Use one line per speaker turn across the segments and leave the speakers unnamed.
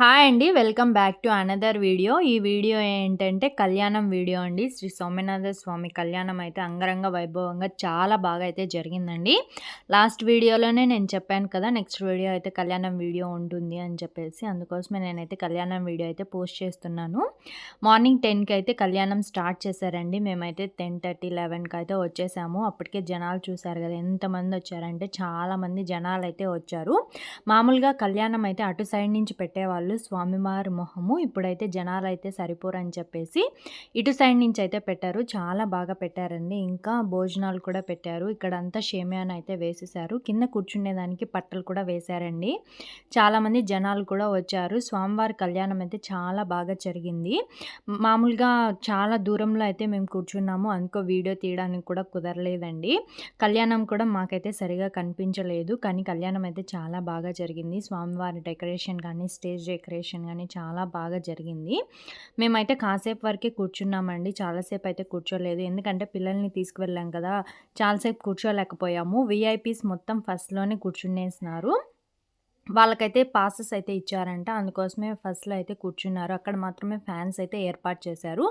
Hi అండి welcome back to another video. ఈ video ఏంటంటే కళ్యాణం వీడియో అండి. శ్రీ సోమనాథ స్వామి కళ్యాణం అయితే అంగరంగ వైభవంగా చాలా బాగా అయితే జరిగిందండి. లాస్ట్ వీడియోలోనే నేను చెప్పాను కదా నెక్స్ట్ వీడియో అయితే కళ్యాణం వీడియో ఉంటుంది అని చెప్పేసి అందుకోసమే నేనైతే కళ్యాణం వీడియో అయితే పోస్ట్ చేస్తున్నాను. మార్నింగ్ టెన్కి అయితే కళ్యాణం స్టార్ట్ చేశారండి. మేమైతే టెన్ థర్టీ లెవెన్కి అయితే వచ్చేసాము. అప్పటికే జనాలు చూశారు కదా ఎంతమంది వచ్చారంటే చాలామంది జనాలు అయితే వచ్చారు. మామూలుగా కళ్యాణం అయితే అటు సైడ్ నుంచి పెట్టేవాళ్ళు స్వామివారి మొహము ఇప్పుడైతే జనాలు అయితే సరిపోరని చెప్పేసి ఇటు సైడ్ నుంచి అయితే పెట్టారు. చాలా బాగా పెట్టారండి. ఇంకా భోజనాలు కూడా పెట్టారు. ఇక్కడ అంతా షేమియాన్ అయితే వేసేసారు కింద కూర్చునేదానికి పట్టలు కూడా వేశారండి. చాలామంది జనాలు కూడా వచ్చారు. స్వామివారి కళ్యాణం అయితే చాలా బాగా జరిగింది. మామూలుగా చాలా దూరంలో అయితే మేము కూర్చున్నాము. అందుకో వీడియో తీయడానికి కూడా కుదరలేదండి. కళ్యాణం కూడా మాకైతే సరిగా కనిపించలేదు. కానీ కళ్యాణం అయితే చాలా బాగా జరిగింది. స్వామివారి డెకరేషన్ కానీ స్టేజ్ డెకరేషన్ కానీ చాలా బాగా జరిగింది. మేమైతే కాసేపు వరకే కూర్చున్నామండి. చాలాసేపు అయితే కూర్చోలేదు. ఎందుకంటే పిల్లల్ని తీసుకువెళ్ళాం కదా చాలాసేపు కూర్చోలేకపోయాము. విఐపీస్ మొత్తం ఫస్ట్లోనే కూర్చునేసినారు. వాళ్ళకైతే పాసెస్ అయితే ఇచ్చారంట. అందుకోసమే ఫస్ట్లో అయితే కూర్చున్నారు. అక్కడ మాత్రమే ఫ్యాన్స్ అయితే ఏర్పాటు చేశారు.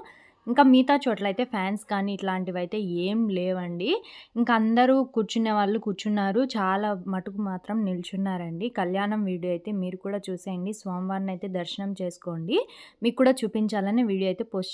ఇంకా మిగతా చోట్ల అయితే ఫ్యాన్స్ కానీ ఇట్లాంటివి అయితే ఏం లేవండి. ఇంకా అందరూ కూర్చునే వాళ్ళు కూర్చున్నారు. చాలా మటుకు మాత్రం నిల్చున్నారండి. కళ్యాణం వీడియో అయితే మీరు కూడా చూసేయండి. స్వామివారిని అయితే దర్శనం చేసుకోండి. మీకు కూడా చూపించాలని వీడియో అయితే పోస్ట్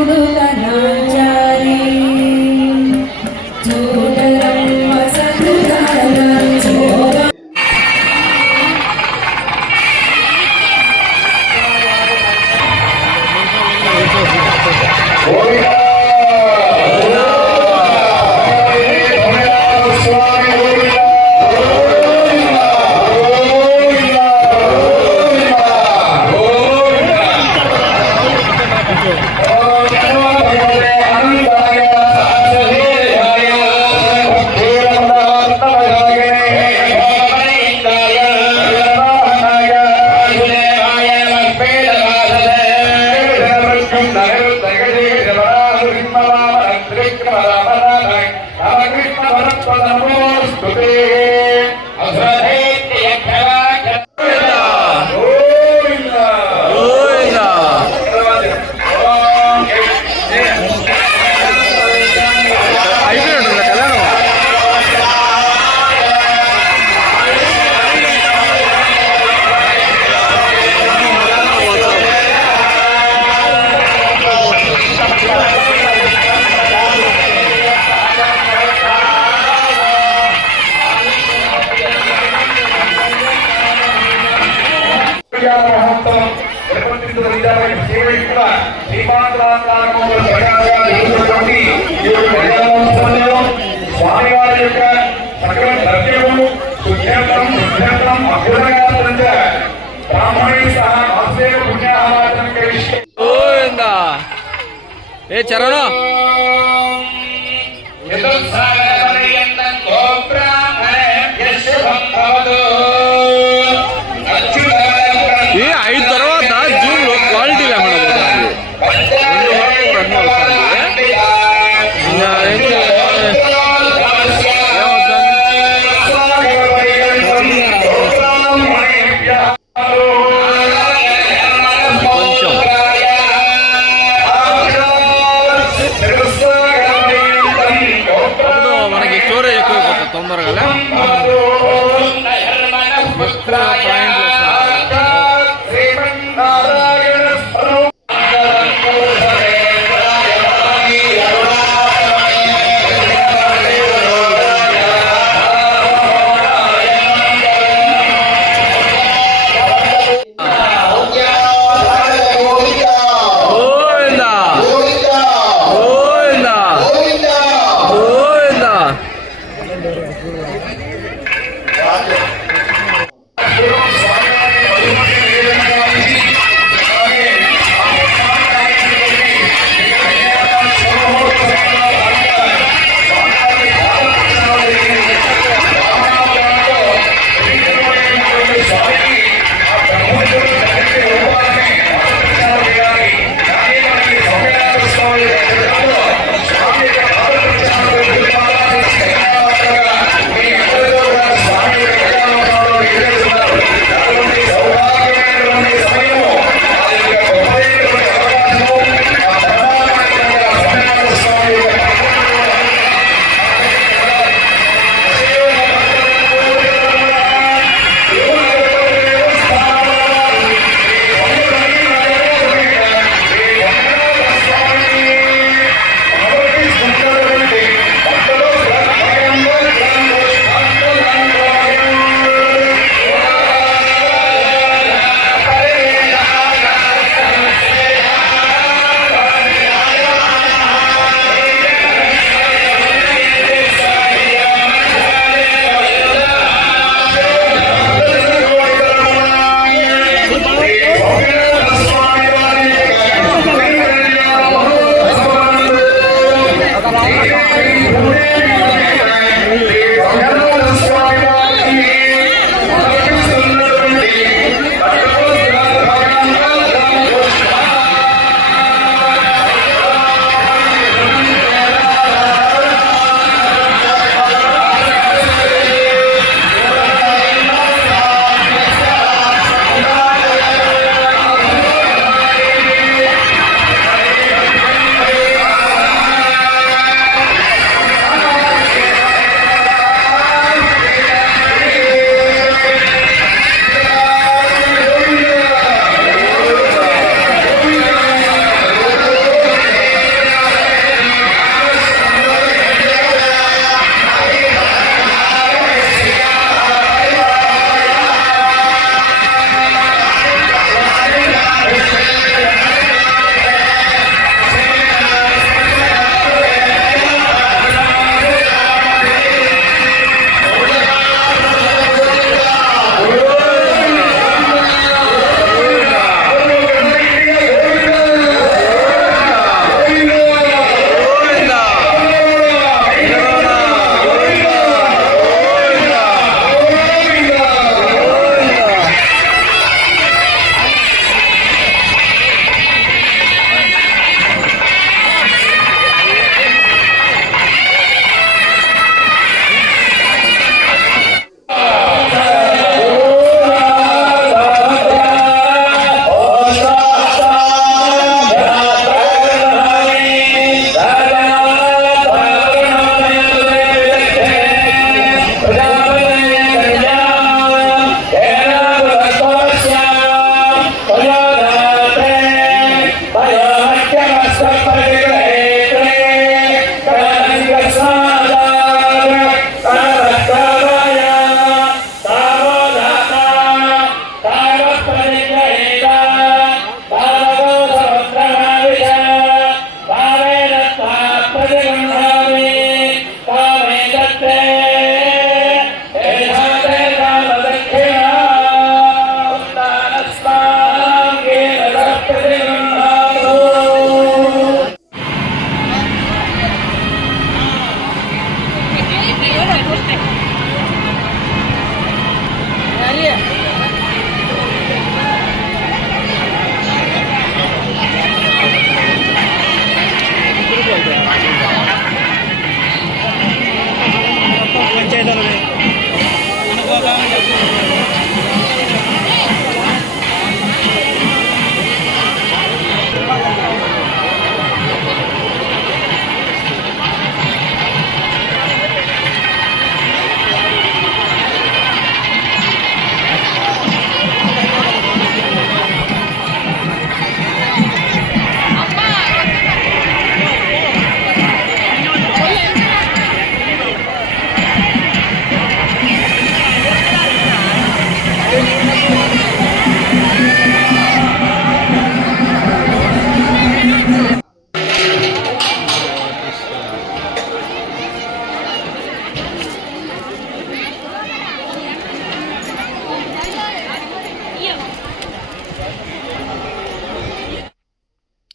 കൊടുക്ക ఏ చరణం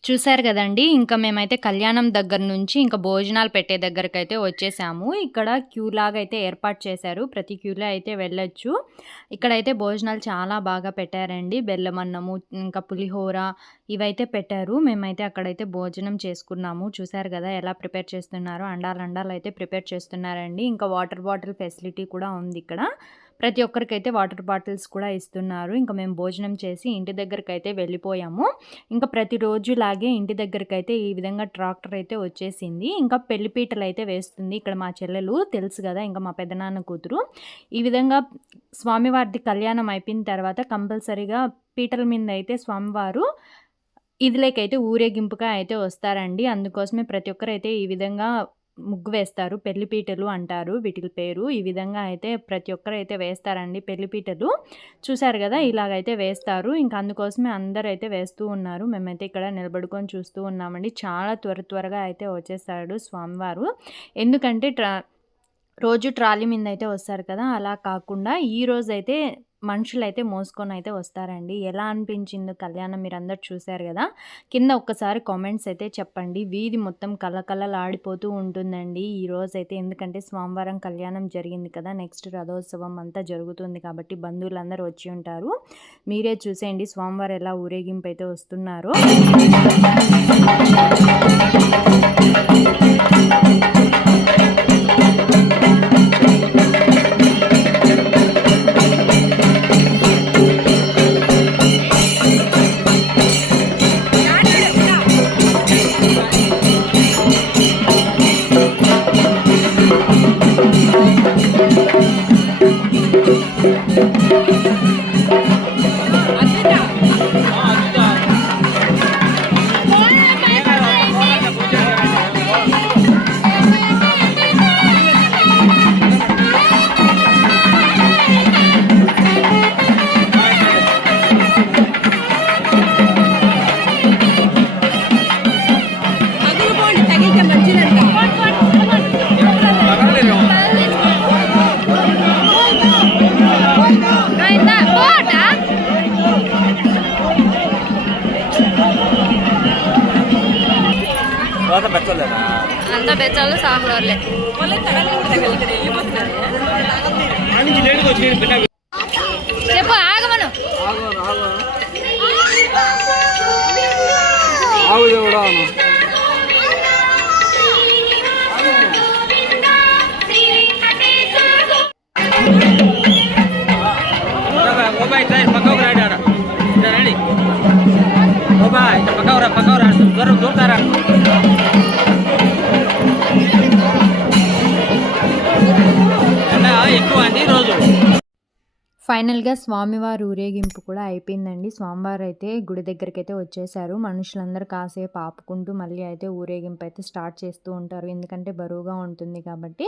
చూశారు కదండి ఇంకా మేమైతే కళ్యాణం దగ్గర నుంచి ఇంకా భోజనాలు పెట్టే దగ్గరకు అయితే వచ్చేసాము. ఇక్కడ క్యూ లాగా అయితే ఏర్పాటు చేశారు. ప్రతి క్యూలో అయితే వెళ్ళొచ్చు. ఇక్కడైతే భోజనాలు చాలా బాగా పెట్టారండి. బెల్లం అన్నము ఇంకా పులిహోర ఇవైతే పెట్టారు. మేమైతే అక్కడైతే భోజనం చేసుకున్నాము. చూశారు కదా ఎలా ప్రిపేర్ చేస్తున్నారో. అండాలు అండాలు అయితే ప్రిపేర్ చేస్తున్నారండి. ఇంకా వాటర్ బాటిల్ ఫెసిలిటీ కూడా ఉంది ఇక్కడ. ప్రతి ఒక్కరికైతే వాటర్ బాటిల్స్ కూడా ఇస్తున్నారు. ఇంకా మేము భోజనం చేసి ఇంటి దగ్గరికి అయితే వెళ్ళిపోయాము. ఇంకా ప్రతిరోజు లాగే ఇంటి దగ్గరికి అయితే ఈ విధంగా ట్రాక్టర్ అయితే వచ్చేసింది. ఇంకా పెళ్ళిపీటలు అయితే వేస్తుంది ఇక్కడ మా చెల్లెలు తెలుసు కదా ఇంకా మా పెదనాన్న కూతురు. ఈ విధంగా స్వామివారిది కళ్యాణం అయిపోయిన తర్వాత కంపల్సరీగా పీటల మీద అయితే స్వామివారు ఇదిలేకైతే ఊరేగింపుగా అయితే వస్తారండి. అందుకోసమే ప్రతి ఒక్కరైతే ఈ విధంగా ముగ్గు వేస్తారు పెళ్ళిపీటలు అంటారు వీటి పేరు. ఈ విధంగా అయితే ప్రతి ఒక్కరు అయితే వేస్తారండి పెళ్ళిపీటలు చూసారు కదా ఇలాగైతే వేస్తారు. ఇంకా అందుకోసమే అందరూ అయితే వేస్తూ ఉన్నారు. మేమైతే ఇక్కడ నిలబడుకొని చూస్తూ ఉన్నామండి. చాలా త్వర త్వరగా అయితే వచ్చేస్తాడు స్వామివారు. ఎందుకంటే ట్రా రోజు ట్రాలీ మీద అయితే వస్తారు కదా! అలా కాకుండా ఈ రోజు అయితే మనుషులు అయితే మోసుకొని అయితే వస్తారండి. ఎలా అనిపించిందో కళ్యాణం మీరు అందరు చూశారు కదా! కింద ఒక్కసారి కామెంట్స్ అయితే చెప్పండి. వీధి మొత్తం కలకలలాడిపోతూ ఉంటుందండి ఈ రోజు అయితే ఎందుకంటే సోమవారం కళ్యాణం జరిగింది కదా! నెక్స్ట్ రథోత్సవం అంతా జరుగుతుంది కాబట్టి బంధువులందరూ వచ్చి ఉంటారు. మీరే చూసేయండి సోమవారం ఎలా ఊరేగింపు అయితే వస్తున్నారో. అంతా బెచ్చాలు సాకులోర్లే చెప్పు ఆగమను
ఆవు దేవుడా అను.
మొబైల్ సార్ పక్కకు రాడు ఆడ
ఫైనల్గా స్వామివారి ఊరేగింపు కూడా అయిపోయిందండి. స్వామివారు అయితే గుడి దగ్గరికి అయితే వచ్చేసారు. మనుషులందరూ కాసేపు ఆపుకుంటూ మళ్ళీ అయితే ఊరేగింపు అయితే స్టార్ట్ చేస్తూ ఉంటారు. ఎందుకంటే బరువుగా ఉంటుంది కాబట్టి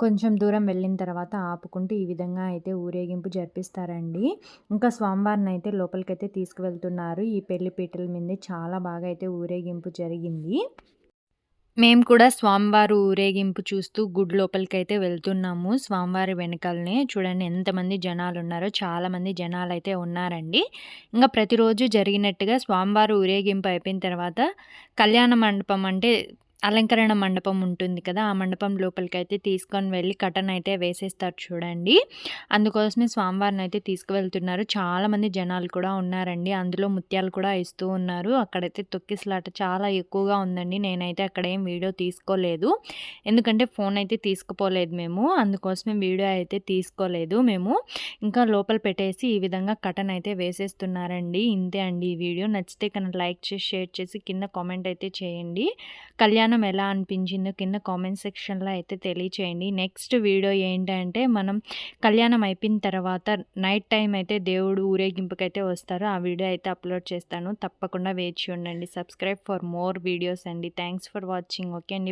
కొంచెం దూరం వెళ్ళిన తర్వాత ఆపుకుంటూ ఈ విధంగా అయితే ఊరేగింపు జరిపిస్తారండి. ఇంకా స్వామివారిని అయితే లోపలికైతే తీసుకువెళ్తున్నారు. ఈ పెళ్ళి పీటల మీద చాలా బాగా అయితే ఊరేగింపు జరిగింది. మేము కూడా స్వామివారు ఊరేగింపు చూస్తూ గుడి లోపలికైతే వెళ్తున్నాము. స్వామివారి వెనకాలనే చూడండి ఎంతమంది జనాలు ఉన్నారో చాలామంది జనాలు అయితే ఉన్నారండి. ఇంకా ప్రతిరోజు జరిగినట్టుగా స్వామివారు ఊరేగింపు అయిపోయిన తర్వాత కళ్యాణ మండపం అంటే అలంకరణ మండపం ఉంటుంది కదా ఆ మండపం లోపలికి అయితే తీసుకొని వెళ్ళి కటన్ అయితే వేసేస్తారు చూడండి. అందుకోసమే స్వామివారిని అయితే తీసుకువెళ్తున్నారు. చాలామంది జనాలు కూడా ఉన్నారండి. అందులో ముత్యాలు కూడా ఇస్తూ ఉన్నారు. అక్కడైతే తొక్కిసలాట చాలా ఎక్కువగా ఉందండి. నేనైతే అక్కడ ఏం వీడియో తీసుకోలేదు. ఎందుకంటే ఫోన్ అయితే తీసుకుపోలేదు మేము. అందుకోసమే వీడియో అయితే తీసుకోలేదు మేము. ఇంకా లోపల పెట్టేసి ఈ విధంగా కటన్ అయితే వేసేస్తున్నారండి. ఇంతే అండి ఈ వీడియో. నచ్చితే కనుక లైక్ చేసి షేర్ చేసి కింద కామెంట్ అయితే చేయండి. కళ్యాణ ఎలా అనిపించిందో కింద కామెంట్ సెక్షన్లో అయితే తెలియచేయండి. నెక్స్ట్ వీడియో ఏంటంటే మనం కళ్యాణం అయిపోయిన తర్వాత నైట్ టైం అయితే దేవుడు ఊరేగింపుకి అయితే వస్తారు. ఆ వీడియో అయితే అప్లోడ్ చేస్తాను. తప్పకుండా వేచి ఉండండి. సబ్స్క్రైబ్ ఫర్ మోర్ వీడియోస్ అండి. Thanks for watching. ఓకే అండి.